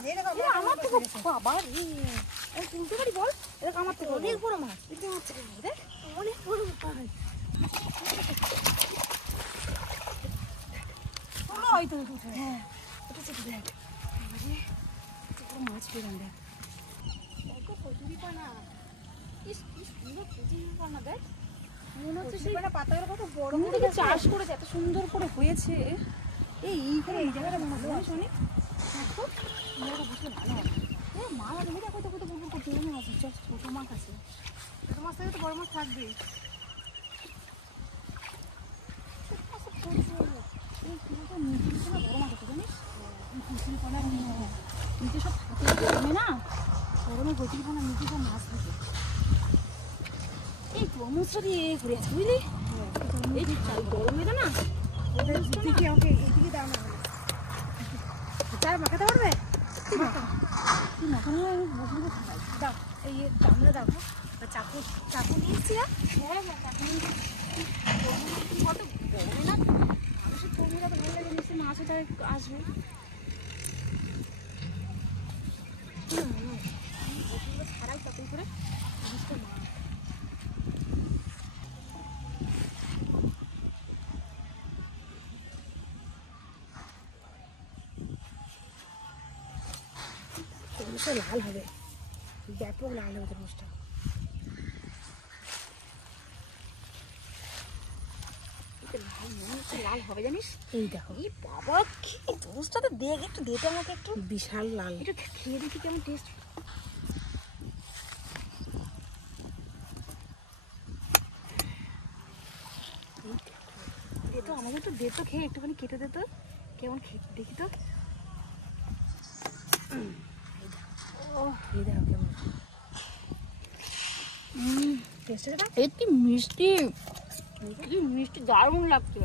মাছ, এই দেখো আমার তো বাবা রে, আমি তুলতে পারি বল? এটা আমার তো অনেক বড় মাছ, এটা আমার থেকে বড়, দেখ অনেক বড় মাছ। তোলো হয়তো উঠে। হ্যাঁ, এটা চেপে দেখ, আরে বড় মাছ পেলাম, দেখ দেখো কচুরিপানা, কি সুন্দর কচুরিপানা, দেখ মনে হচ্ছে সেই পাতাগুলো কত বড় মনে হচ্ছে চাষ করেছে, এত সুন্দর করে হয়েছে। এইখানে এই জায়গাটা মনে হয় শুনি দেখো বড় বসে ভালো হবে। মাছ আছে, দেখো দেখো তো বড় করতে মাছ আছে, ছোট মাছ আছে, ছোট মাছ থেকে তো বড় মাছ থাকবে। বড় মাছ আছে জানিস, কচুরিপানার নিচে সব থাকে গরমে না, গরমে কচুরিপানার নিচে সব মাছ থাকে। এই তরমুজটা দিয়ে ঘুরে আছে বুঝলি, এই গরমে না আমাকে এইদিকে দাও না, চার মাখাতে পারবে? তুই মাখানো আমি বসে খাই, দাও, এই গামলা দাও, চাকু চাকু নিয়েছি না? হ্যাঁ হ্যাঁ চাকু কত গরমে না মানুষের তরমুজ এত ভালো লাগে, নিশ্চয়ই মাছও তাই আসবে। ছাড়াই তাতে করে জিনিসটা মাছ তরমুজটা লাল হবে, ব্যাপক লাল হবে তরমুজটা। লাল হবে জানিস, এই দেখো, এই বাবা কি তরমুজটা তো দেখ, একটু দে তো আমাকে একটু, বিশাল লাল। একটু খেয়ে দেখি কেমন টেস্ট। দে তো আমাকে একটু দে তো, খেয়ে একটুখানি কেটে দে তো, কেমন খেয়ে দেখি তো। এই দেখো কেমন টেস্ট আছে না? এই কি মিষ্টি, কি মিষ্টি, দারুণ লাগছে।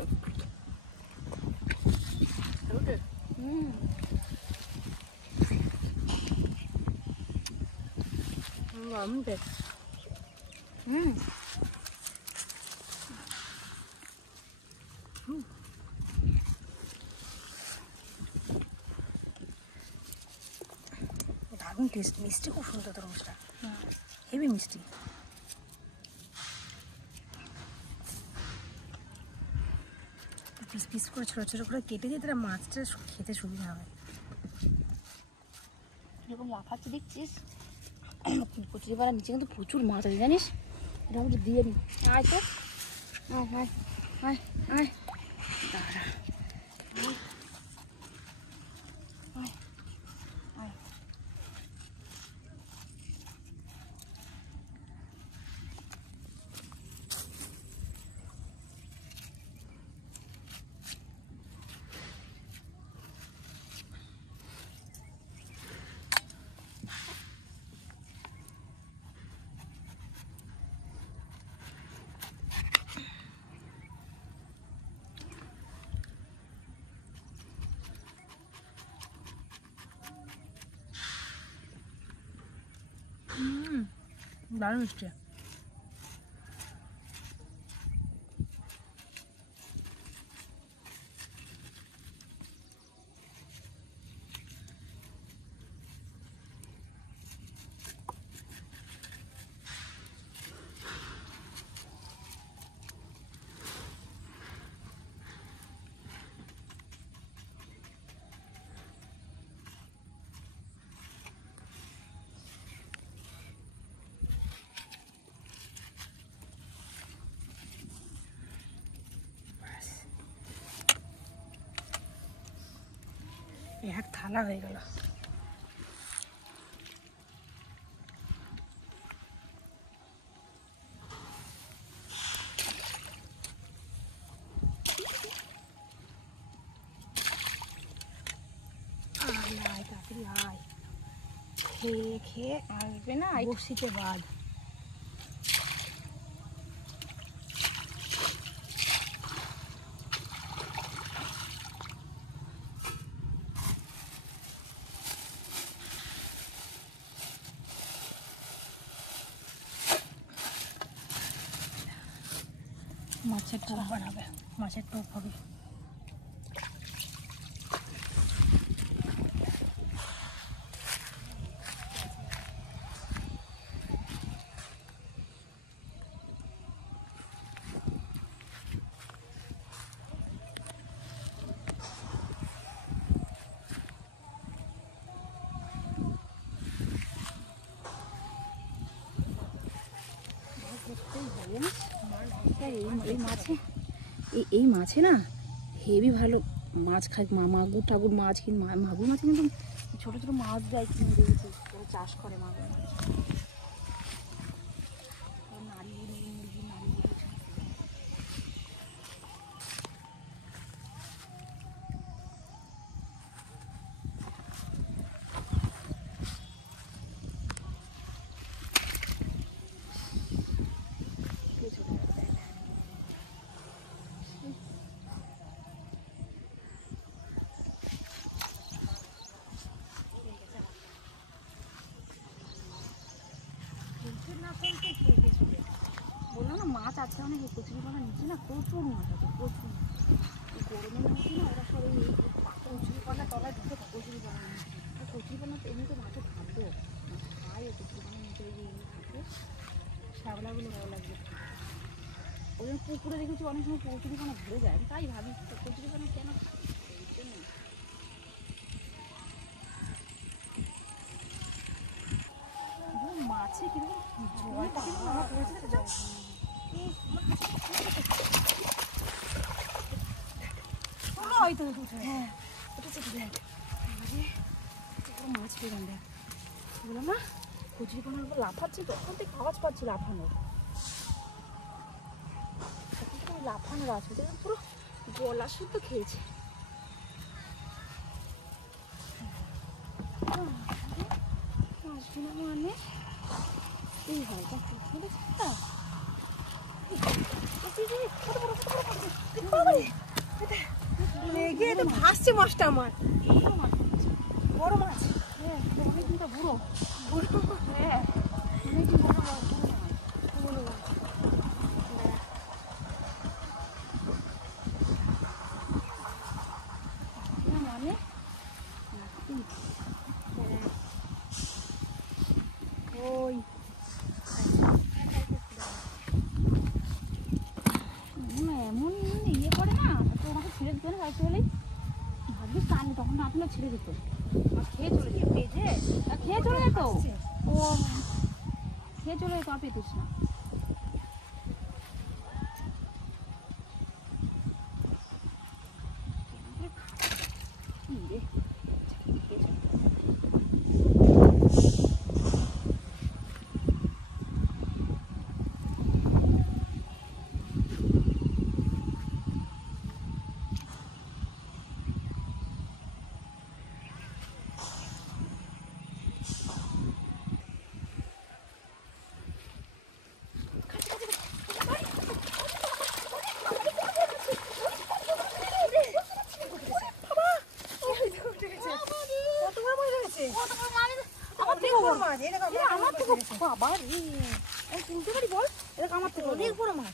দারুণ টেস্ট। দারুণ টেস্ট, মিষ্টি খুব সুন্দর তরমুজটা, হেভি মিষ্টি। পিস পিস করে ছোটো ছোটো করে কেটে দিয়ে তারা মাছটা খেতে সুবিধা হয়। এরকম লাফাচ্ছে দেখছিস, কচুরিপানার নিচে কিন্তু প্রচুর মাছ আছে জানিস, এটা আমাকে দিয়ে নি। আয় তো, আয় আয় আয় আয়, দাঁড়া আয় আয়। দারুণ মিষ্টি। এক থালা হয়ে গেল। আয় তাড়াতাড়ি আয়, খেয়ে খেয়ে আসবে না বসিতে বাদ। মাছের টক বানাবে, মাছের টক হবে। জানিস এই মাছে এই মাছে না হেভি ভালো মাছ খায় মাগুর ঠাকুর মাছ কিন্তু মাগুর মাছে কিন্তু ছোটো ছোটো মাছ দেয় কিনে দেখেছি ওরা চাষ করে মাগুর মাছ নারী মুরগি নারী বললাম না মাছ আছে অনেক কচুরি পানা নিচে না প্রচুর মাছ আছে প্রচুর গরমের মধ্যে না ওরা সব এই কচুরি পানা তলায় ঢুকে কচুরি পানা কচুরি পানা তো এমনিতে মাছের খাদ্য খায় কচুরি পানা নিচে এমনি থাকে শ্যাবলাগুলো ভালো লাগবে ওই জন্য পুকুরে দেখেছি অনেক সময় কচুরি পানা ভরে যায় আমি তাই ভাবি কচুরি পানা কেন মাছে কিরকম মাছ পেলাম দেখ বললাম না কচুরি পানার উপর লাফাচ্ছে তখন থেকে আওয়াজ পাচ্ছি লাফানোর লাফানোর আছে পুরো গলা শুদ্ধ খেয়েছে মানে এই হয় লেগে তো ভাসছে মাছটা আমার বড় মাছ হ্যাঁ অনেকদিনটা বুড়ো বুড়ো হ্যাঁ অনেকদিন বড় মাছ বড় মাছ মানে ওই এমন ইয়ে করে না তো আমাকে ছেড়ে দিতে না বাড়িতে হলেই ভাবছিস কানে তখন না আপনার ছেড়ে দিত খেয়ে চলে যেত পেয়েছে খেয়ে চলে যেত ও খেয়ে চলে যেত আর পেতিস না অনেক বড় মাছ অনেক বড় মাছ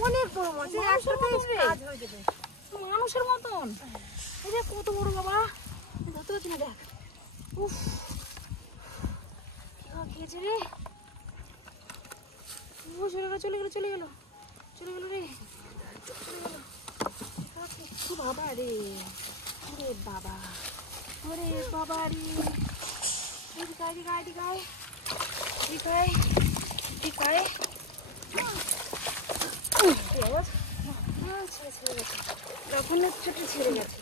অনেক বড় মাছ কাজ হয়ে যাবে মানুষের মতন কত বড় বাবা ধরতে পারছি না দেখ উফ খেয়েছে রে চলে গেল চলে গেল রে বাবা রে ওরে বাবা রে লাফানোর ছোট ছেড়ে গেছে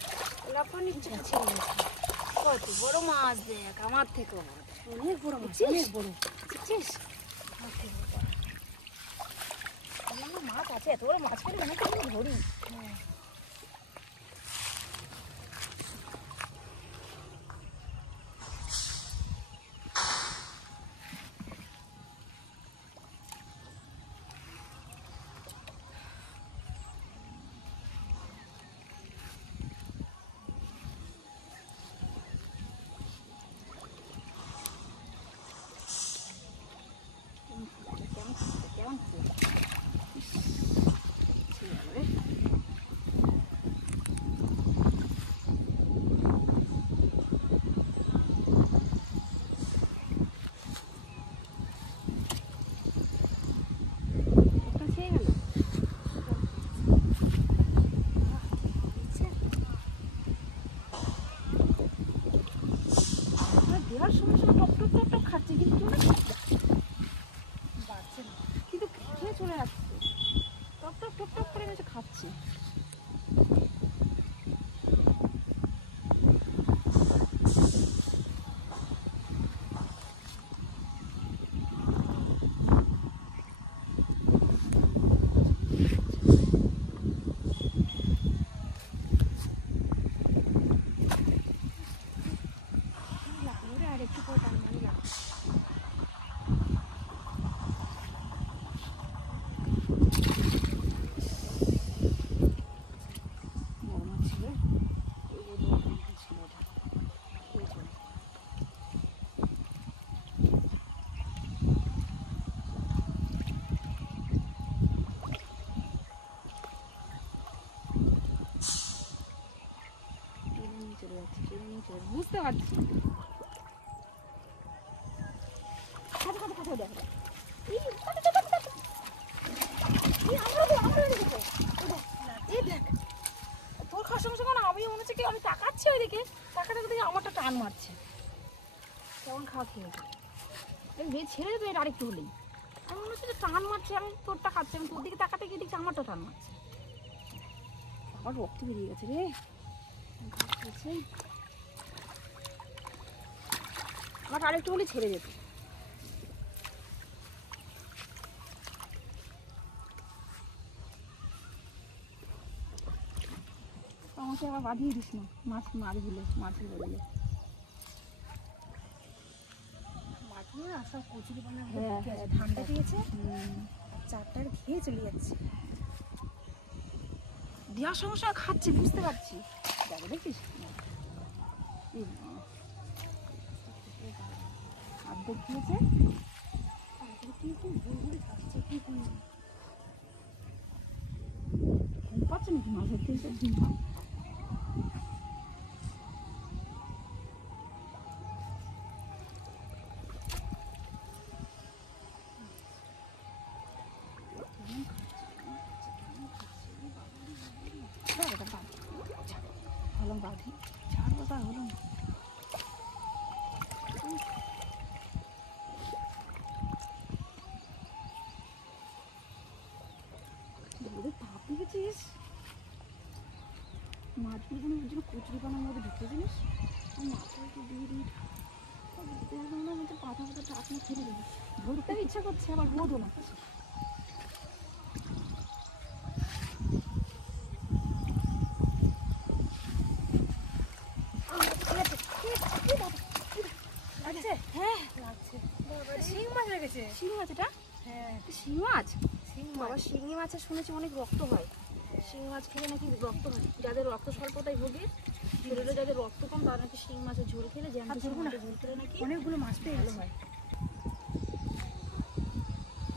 কত বড় মাছ দেখ আমার থেকে অনেক বড় মাছ অনেক বড় বুঝছিস আমার থেকে মাছ আছে এত বড় মাছ পেলে অনেক কিছু ধরি কাটছি দেখো তোর খাওয়ার সমস্যা কেন আমি মনে হচ্ছে কি আমি তাকাচ্ছি ওইদিকে তাকাতে দেখে আমারটা টান মারছে কেমন খাওয়া খেয়েছে আমি ভেবে ছেড়ে দেবে এটা আরেকটু হলেই আমি মনে হচ্ছে যে টান মারছে আমি তোরটা খাচ্ছি আমি তোর দিকে তাকাতে গিয়ে দেখছি আমারটা টান মারছে আবার রক্ত বেরিয়ে গেছে রে আমার আরেকটু হলে ছেড়ে যেত আমাকে আবার বাঁধিয়ে দিস না মাছগুলো মাছের বদলে মাছগুলো না সব কচুরি বানা হ্যাঁ, ঠান্ডা দিয়েছে চারটার খেয়ে চলে যাচ্ছে দেওয়ার সমস্যা খাচ্ছি বুঝতে পারছি দেখো দেখছিস অর্ধেক দিয়েছে ঘুম পাচ্ছে নাকি মাছের থেকে ঘুম পাচ্ছে হলাম বাঁধি ছাড়বো তা হলাম ভাব দেখেছিস মাছগুলো ওর জন্য কচুরি পানার মধ্যে ঢুকে জিনিস মাছটা একটু দিয়ে দিই পাতা পাতা টাকা ফেলে দেবো ধরতে ইচ্ছা করছে আবার রোদও লাগছে হ্যাঁ লাগছে শিং মাছ রেখেছে শিং মাছ এটা হ্যাঁ শিং মাছ শিং বাবা শিঙি মাছের শুনেছি অনেক রক্ত হয় শিং মাছ খেলে নাকি রক্ত হয় যাদের রক্ত স্বল্পতায় ভোগে শরীরে যাদের রক্ত কম তারা নাকি শিং মাছের ঝোল খেলে জ্যান্ত ঝোল খেলে নাকি অনেকগুলো মাছ পেয়ে ভালো গেছে হয়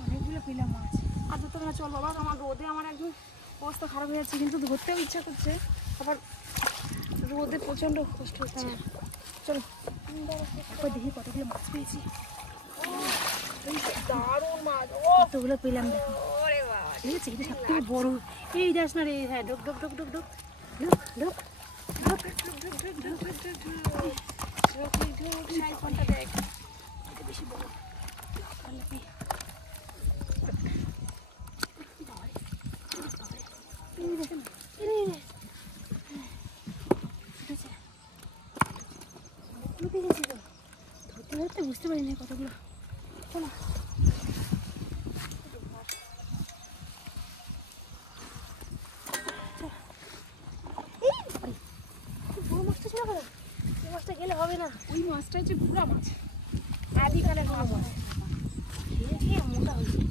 অনেকগুলো পেলাম মাছ আর তো তোমরা চল বাবা আমার রোদে আমার একদম অবস্থা খারাপ হয়ে যাচ্ছে কিন্তু ধরতেও ইচ্ছা করছে আবার রোদে প্রচণ্ড কষ্ট হচ্ছে চলো একবার দেখি কতগুলো মাছ পেয়েছি দারুণ মাছ কতগুলো পেলাম দেখো ওরে বাবা ঠিক আছে এটা সব থেকে বড় এই দেখ না রে হ্যাঁ ঢোক ঢোক ঢোক ঢোক ঢোক ঢোক ঢোক সাইফোনটা দেখ এটা বেশি বড় ধরতে ধরতে বুঝতে পারিনি কতগুলো চলো বড় মাছটা ছিল কেন এই মাছটা গেলে হবে না ওই মাছটা হচ্ছে গুড়া মাছ আদিকালে কোনো মাছ খেয়ে খেয়ে মোটা হয়েছে